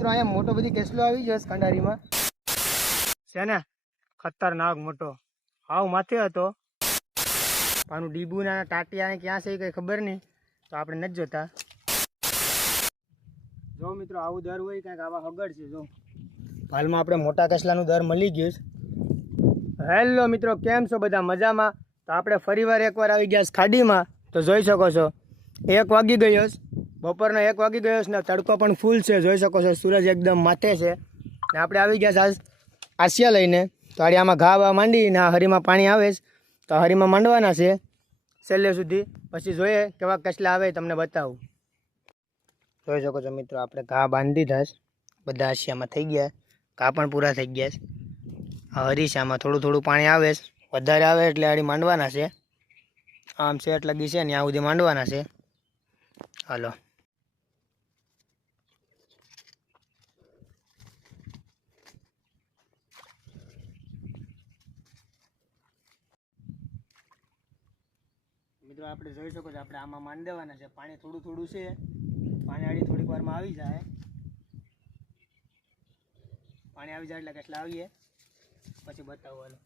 મિત્રો અહીંયા મોટો બધી કેસલો આવી ગયો કંડારીમાં છે ને, ખતરનાક મોટો હાવ માથે હતો. આનું ડીબુ ના ટાટિયા ક્યાં છે કઈ ખબર નહીં, તો આપણે નથી જોતા. જો મિત્રો આવું દર હોય કંઈક આવા હગડ છે. જો હાલમાં આપણે મોટા કેસલાનું દર મળી ગયું છે. હેલો મિત્રો, કેમ છો બધા? મજામાં? તો આપણે ફરીવાર એકવાર આવી ગયા ખાડીમાં. તો જોઈ શકો છો 1 વાગી ગયો છે, બપોરનો 1 વાગી ગયો છે ને તડકો પણ ફૂલ છે. જોઈ શકો છો સૂરજ એકદમ માથે છે ને આપણે આવી ગયા છે આસિયા લઈને. તો આમાં ઘા બા માંડી ને આ હરીમાં પાણી આવે છે, તો હરીમાં માંડવાના છે છેલ્લે સુધી. પછી જોઈએ કેવા કસલા આવે તમને બતાવું. જોઈ શકો છો મિત્રો આપણે ઘા બાંધી દીધા છે, બધા આસિયામાં થઈ ગયા, ઘા પણ પૂરા થઈ ગયા છે. આ હરીસામાં થોડું થોડું પાણી આવે છે, વધારે આવે એટલે આડી માંડવાના છે. આમ છે એટલે ગી છે ને આ સુધી માંડવાના છે. હાલો મિત્રો આપણે જોઈ શકો છો આપણે આમાં માંડી દેવાના છે. પાણી થોડું થોડું છે, પાણી આડી થોડીક વારમાં આવી જાય. પાણી આવી જાય એટલે કેટલા આવીએ પછી બતાવો. હાલો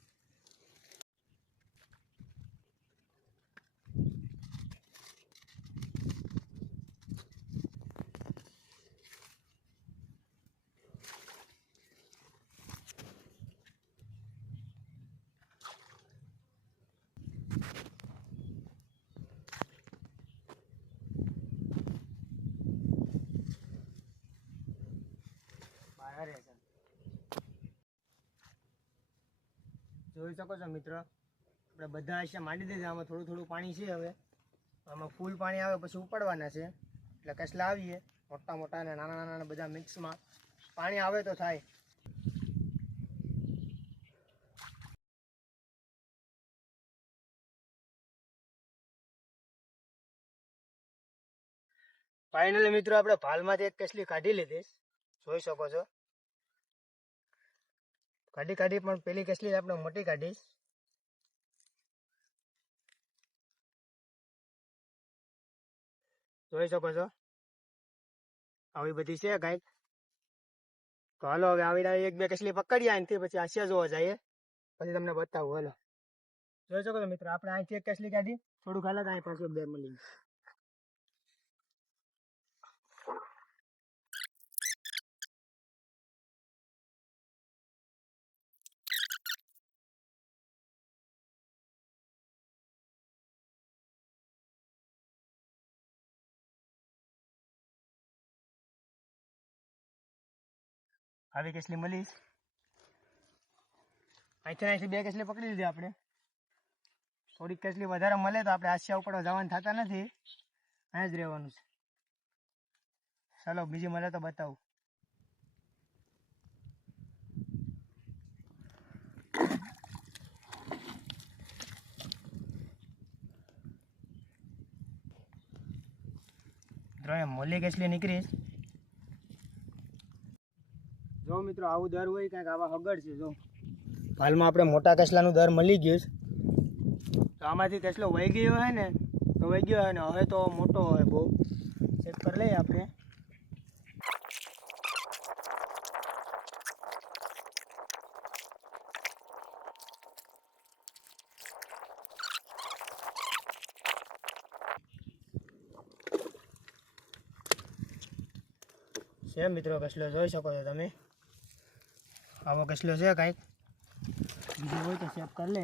જોઈ શકો છો મિત્રો આપણે બધા આશા માંડી દીધા. આમાં થોડું થોડું પાણી છે, હવે આમાં ફૂલ પાણી આવે પછી ઉપાડવાના છે. એટલે કસલા આવીએ મોટા મોટા અને નાના નાના બધા મિક્સમાં પાણી આવે તો થાય. ફાઇનલી મિત્રો આપણે ભાલમાંથી એક કેસલી કાઢી લીધી. જોઈ શકો છો કાઢી પણ પેલી કેસલી આપણે મોટી કાઢીશ. જોઈ શકો છો આવી બધી છે કાંઈક. તો હાલો હવે આવી 1-2 કેસલી પકડીએ અહીંથી, પછી આસિયા જોવા જઈએ, પછી તમને બતાવું. હાલો જોઈ શકો છો મિત્રો આપણે અહીંથી એક કેસલી કાઢી, થોડુંક હાલત અહીં પાછું 2 મળી. આવી કેસલી મળીશ. અહીંથી 2 કેસલી પકડી લીધી આપણે. થોડીક કેસલી વધારે મળે તો આપણે આસિયા ઉપર જવાનું થતા નથી, અહીં જ રહેવાનું છે. ચાલો બીજી મળે તો બતાવું. મોલી કેસલી નીકળીશ. જો મિત્રો આવું દર હોય કંઈક આવા હગડ છે. જો હાલમાં આપણે મોટા કેસલાનું દર મળી ગયું છે. તો આમાંથી કેસલો વહી ગયો હોય ને તો વહી ગયો હોય ને હવે તો મોટો હોય બહુ. ચેક કરી લઈએ આપણે. છે મિત્રો કસલો જોઈ શકો છો તમે. આવો કસલો છે કાંઈક, બીજો હોય તો ચેક કરી લે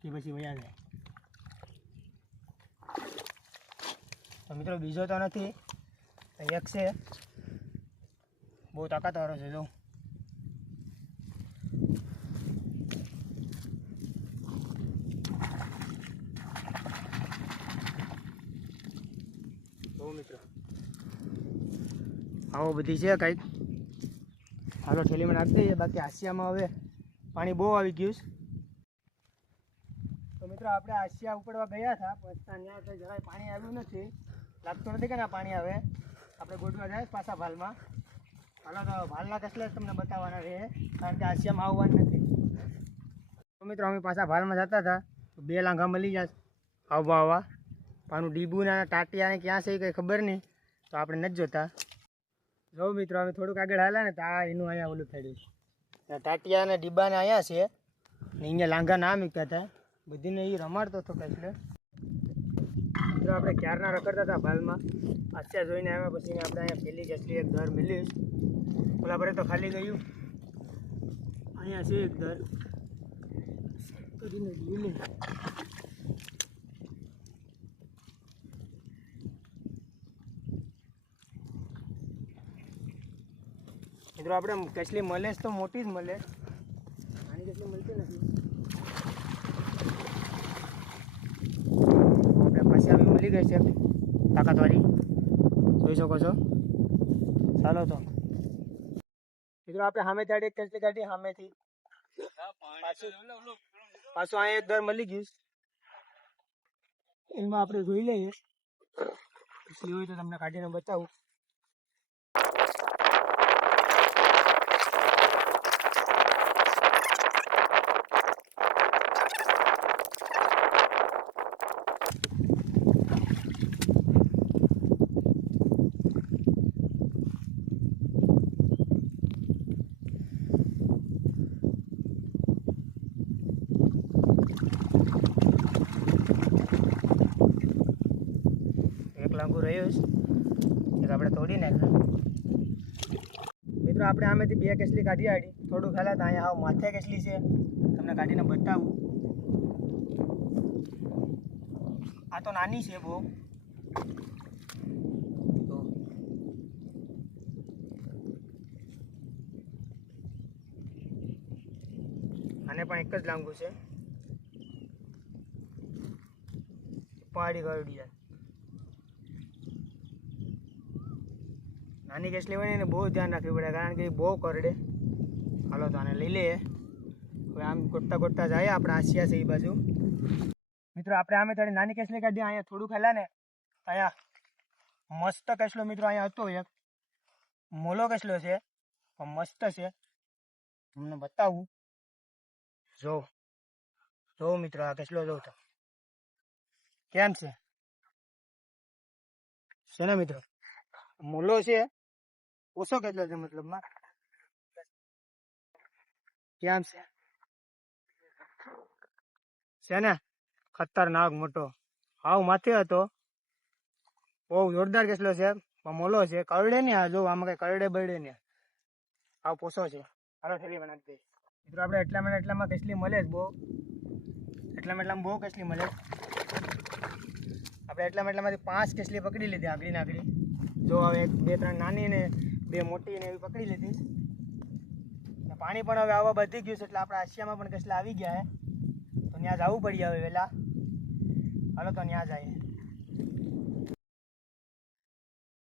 કે પછી વયા જાય. તો મિત્રો બીજો તો નથી, એક છે બહુ તાકાતવાળો છે. જો મિત્રો આવો બધી છે કાંઈક. હાલો ઠેલીમાં નાખી દઈએ, બાકી આસિયામાં હવે પાણી બહુ આવી ગયું છે. તો મિત્રો આપણે આસિયા ઉપડવા ગયા હતા, પછી ત્યાં તો જરાય પાણી આવ્યું નથી, લાગતું નથી કે ના પાણી આવે. આપણે ગોઠવા જાય પાછા ભાલમાં. હાલો તો ભાલના કસલા તમને બતાવવાના રહે, કારણ કે આસિયામાં આવવાનું નથી. તો મિત્રો અમે પાછા ભાલમાં જતા હતા તો 2 લાંઘા મળી જાય આવવા. પાનું ડીબુના ટાટિયાને ક્યાં છે કંઈ ખબર નહીં, તો આપણે નથી જોતા. જો મિત્રો અમે થોડુંક આગળ હાલ્યા ને તો આ એનું અહીંયા ઓલું થયું. ટાટિયા અને ડીબાને અહીંયા છે ને અહીંયા લાંઘા ના મૂક્યા હતા, બધીને એ રમાડતો હતો એટલે મિત્રો આપણે ક્યારના રખડતા હતા ભાલમાં. અત્યારે જોઈને આવ્યા પછી આપણે અહીંયા પેલી કેટલી એક દર મળ્યું. ઓલા પર તો ખાલી ગયું, અહીંયા છે એક દર કરીને લીલી. મિત્રો આપણે કેસલી મળે તો મોટી જ મળે, આની કેટલી મળતી નથી. આપણે પાછી આવી મળી ગઈ છે તાકાતવાળી, જોઈ શકો છો. ચાલો તો મિત્રો આપણે સામેથી આડી એક કેસલી કાઢી, સામેથી પાછું અહીંયા એક દર મળી ગયું. એમાં આપણે જોઈ લઈએ, કેસલી હોય તો તમને કાઢીને બતાવું. લાંબુ રહ્યું છે, આપણે તોડી નાખ્યા. મિત્રો આપણે આમેથી બે કેસલી કાઢી આડી, થોડું ખાલા તો અહીંયા હાવ માથે કેસલી છે, તમને કાઢીને બતાવું. આ તો નાની છે બહુ. આને પણ એક જ લાંબુ છે, પહાડી ગરડી જાય. નાની કેસલી હોય ને બહુ ધ્યાન રાખવું પડે, કારણ કે એ બહુ કરડે. હાલો તો આને લઈ લઈએ. હવે આમ ગોટતા ગોટતા જાય, આપણે આસિયા છે એ બાજુ. મિત્રો આપણે આમે થોડી નાની કેસલી કાઢી, અહીંયા થોડું ખેલા ને અહીંયા મસ્ત કેસલો મિત્રો અહીંયા હતો એક મોલો કેસલો છે, પણ મસ્ત છે, તમને બતાવું. જો જો મિત્રો આ કેસલો જોઉં તો કેમ છે ને મિત્રો, મોલો છે, ઓછો કેટલો છે મતલબમાં, કેમ છે ને ખતરનાક મોટો. હાવ માથે હતો, બહુ જોરદાર કેસલો છે, પણ મોલો છે, કરડે ને. આ જો આમાં કઈ કરડે બરડે ને, હાવ પોસો છે. હાલો થેલી બનાવી દે મિત્રો. આપણે એટલામાં કેસલી મળે જ બહુ, એટલામાં બહુ કેસલી મળે. આપણે એટલામાંથી 5 કેસલી પકડી લીધી આગળી ને આગળી. જો હવે 2-3 નાની ને 2 મોટી ને એવી પકડી લીધી. પાણી પણ હવે આવવા બધી ગયું છે, એટલે આપણે આશિયામાં પણ કેસલા આવી ગયા છે, તો ત્યાં જવું પડી હવે વહેલા. હાલો તો ત્યાં જાય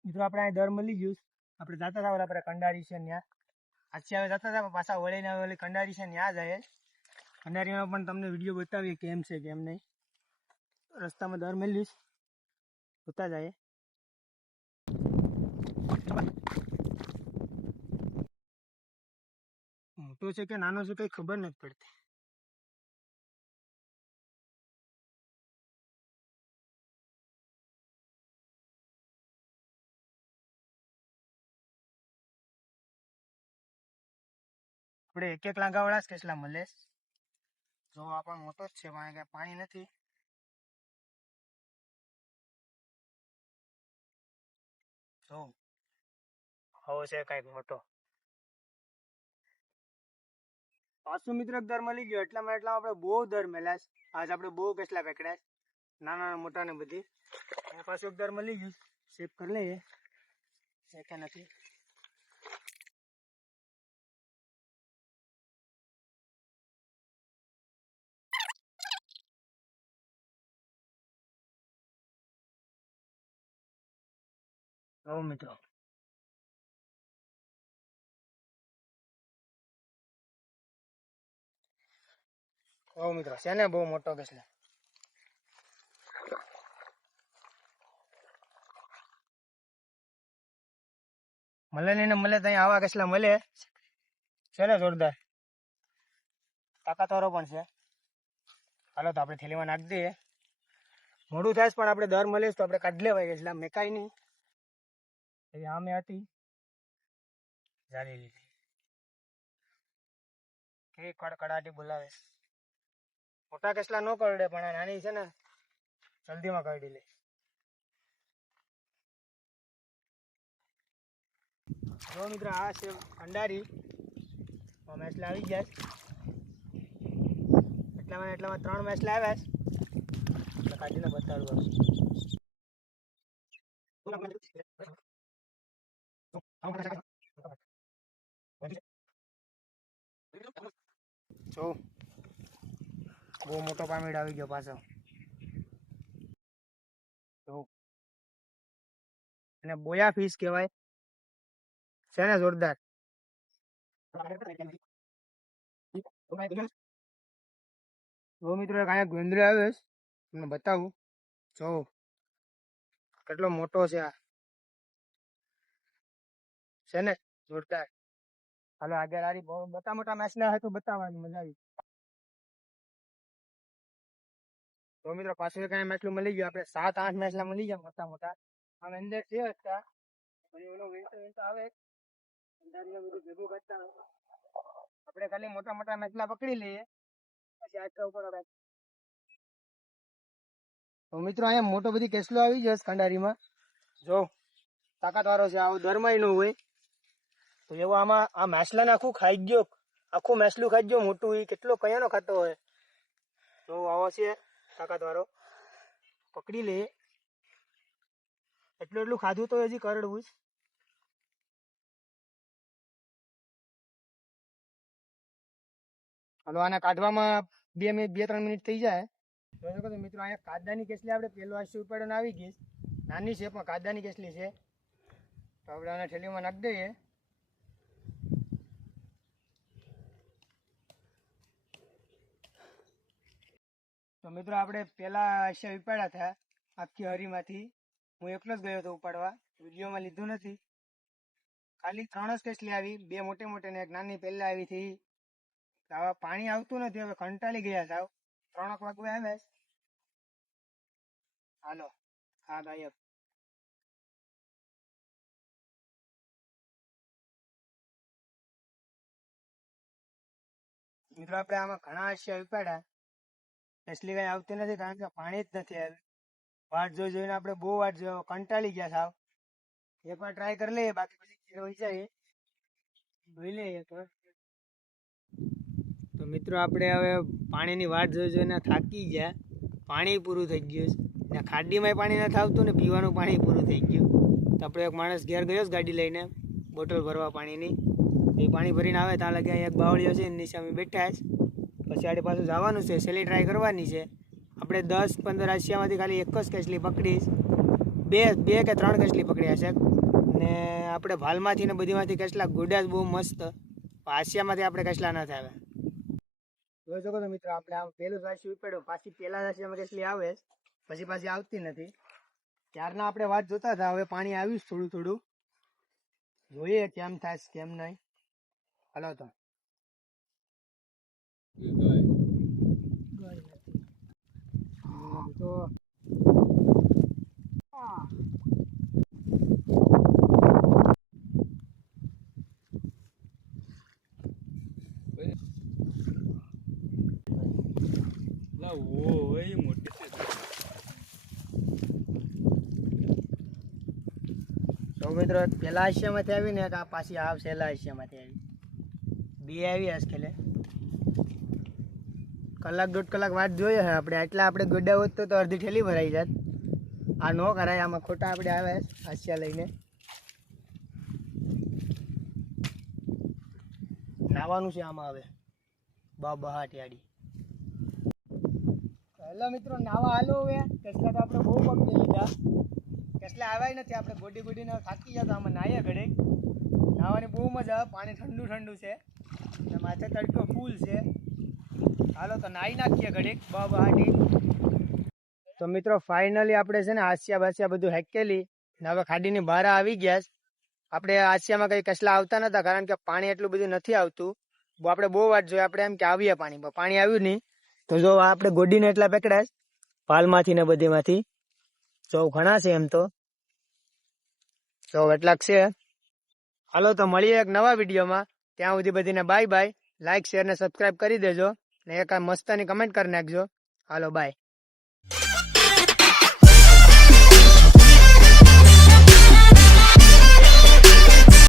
મિત્રો. આપણે અહીં દર મળી ગયું, આપણે જતા હતા ઓલા આપણે કંડારી છે ત્યાં. આશિયા હવે જતા હતા, પાછા વળીને ઓલી કંડારી છે ત્યાં જાય. કંડારીમાં પણ તમને વિડીયો બતાવીએ કેમ છે કેમ નહીં. રસ્તામાં દર મળ્યું જોતા જાય. મોટો છે કે નાનો છે કઈ ખબર નથી પડતી. આપણે એક લાંગાવાળા જ કેસલા મળે. જો આ પણ મોટો જ છે, કારણ કે પાણી નથી. જો હવે છે કઈક મોટો. પાછું મિત્ર દર મળી ગયો, એટલામાં આપણે બહુ દર મળ્યા. આજ આપણે બહુ કેસલા પકડ્યા, નાના મોટા ને બધી. પાછું એક દર મળી ગયું, સેફ કરી લઈએ. શેકે નથી. મિત્રો મિત્રો છે ને બહુ મોટો કેસલા. મળે નહીં ને મળે ત્યાં આવા કેસલા મળે છે ને જોરદાર. તાકાતવાળો પણ છે. હાલો તો આપણે થેલીમાં નાખી દઈએ. મોડું થાય પણ આપણે દર મળે તો આપણે કાઢી લેવાય કેસલા, મેકાય નહીં. એવી આમે હતી જાળી લીધી. કેવી કડકડાટી બોલાવે. મોટા કેસલા ન કરડે પણ આ નાની છે ને જલ્દીમાં કરડી લે. જો મિત્રો આ છે અંડારી. મેસલા આવી ગયા એટલામાં 3 મેસલા આવ્યા છે. કાઢીને બતાડું. જો બહુ મોટો પામીડ આવી ગયો પાછો. જો અને બોયા ફિશ કહેવાય છે ને જોરદાર. જો મિત્રો એક અહીંયા ગોંદરે આવે છે તમને બતાવું. જો કેટલો મોટો છે આ, છે ને જોરદાર. હાલો આગળ આરી બહુ મોટા મેસલા હે તો બતાવવાની મજા આવી. તો મિત્રો પાછું કઈ મેસલું મળી ગયું. આપણે 7-8 મેસલા મળી ગયા મોટા મોટા. આમ અંદર છે હતા પછી ઓલો વિંટો આવે બધું ભેગું કરતા. આપણે ખાલી મોટા મેસલા પકડી લઈએ પછી આટલા ઉપર. તો મિત્રો અહીંયા મોટો બધી કેસલો આવી ગયો કંડારીમાં. જો તાકાત વાળો છે, આવું દરમાય નું હોય તો એવો આમાં આ મેસલાને આખું ખાઈ ગયો. આખું મેસલું ખાઈ ગયો મોટું. એ કેટલો કયાનો ખાતો હોય. તો આવો છે તાકાત વાળો. પકડી લે એટલું ખાધું તો હજી કરડવું જ. હાલો આને કાઢવામાં 2-3 મિનિટ થઈ જાય. જોઈ શકો તો મિત્રો અહીંયા કાદાની કેસલી આપણે પેલો આશી ઉપાડો આવી ગઈ. નાની છે પણ કાદાની કેસલી છે. તો આપણે આને ઠેલીમાં નાખી દઈએ. તો મિત્રો આપણે પેલા આશિયા ઉપાડ્યા હતા આખી હરીમાંથી. હું એકલો જ ગયો હતો ઉપાડવા, વિડીયોમાં લીધું નથી. ખાલી 3 જ કેસલી આવી, 2 મોટી ને એક નાની પહેલા આવી હતી. હવે પાણી આવતું નથી, હવે કંટાળી ગયા સાવ. 3 વાગે આવે. હાલો હા ગાયબ. મિત્રો આપણે આમાં ઘણા આશિયા ઉપાડ્યા, કેસલી કઈ આવતી નથી કારણ કે પાણી જ નથી આવ્યું. વાટ જોઈને આપણે બહુ વાટ જોયો, કંટાળી ગયા સાવ. એકવાર ટ્રાય કરી લઈએ, બાકી પછી હોય જાય જોઈ લઈએ. તો મિત્રો આપણે હવે પાણીની વાટ જોઈને થાકી ગયા. પાણી પૂરું થઈ ગયું ને ખાડીમાં પાણી નથી આવતું ને પીવાનું પાણી પૂરું થઈ ગયું. તો આપણે એક માણસ ઘેર ગયો ગાડી લઈને બોટલ ભરવા પાણીની. એ પાણી ભરીને આવે ત્યાં લગે એક બાવળીઓ છે એની નીચે અમે બેઠા જ. પછી આડે પાછું જવાનું છે, સેલી ટ્રાય કરવાની છે. આપણે 10-15 આશિયામાંથી ખાલી એક જ કેસલી પકડીશ. બે કે 3 કેસલી પકડ્યા છે ને આપણે ભાલમાંથી ને બધીમાંથી કેસલા ગોડ્યા જ બહુ મસ્ત. આશિયામાંથી આપણે કેસલા ન થાય. જોઈ શકો તો મિત્રો આપણે આમ પેલું રાશિ ઉપાડ્યો, પાછી પેલા રાશિમાં કેસલી આવે પછી આવતી નથી. ત્યારના આપણે વાત જોતા હતા. હવે પાણી આવ્યું થોડું જોઈએ કેમ થાય કેમ નહીં. હલો તો મિત્રો પેલા આશિયામાંથી આવી ને આ પાછી આ છેલ્લા આશિયામાંથી આવી. 2 આવી આજકાલે. 1-1.5 કલાક વાત જોઈએ છે આપણે. એટલા આપણે ગોડા હોત તો અડધી ઠેલી ભરાઈ જાત. આ ન કરાય, આમાં ખોટા આપણે આવે આશિયા લઈને. નાવાનું છે આમાં હવે બહાટિયાડી. હેલો મિત્રો નાવા હાલો. હવે કેસલા તો આપણે બહુ પકડી લીધા. કેસલા આવ્યા નથી. આપણે ગોડીને થાકી જતા આમાં નાહીએ ઘડે. નાવાની બહુ મજા આવે. પાણી ઠંડુ છે ને માથે તડકો ફૂલ છે. હાલો તો નાહી નાખીએ ઘડીક બહાટી. તો મિત્રો ફાઇનલી આપણે છે ને આશિયા બધું હેકેલી ને હવે ખાડીની બહાર આવી ગયા. આપણે આશિયામાં કંઈ કેસલા આવતા નતા કારણ કે પાણી એટલું બધું નથી આવતું. આપણે બહુ વાત જોઈએ. આપણે એમ કે આવીએ પાણી આવ્યું નહીં. તો જો આપણે ગોડીને એટલા પકડ્યા પાલમાંથી ને બધીમાંથી. જો ઘણા છે એમ તો. તો એટલાક છે. હાલો તો મળીએ એક નવા વિડીયોમાં. ત્યાં સુધી બધીને બાય બાય. લાઇક શેર ને સબસ્ક્રાઇબ કરી દેજો ને એક આ મસ્તની કમેન્ટ કરી નાખજો. હાલો બાય.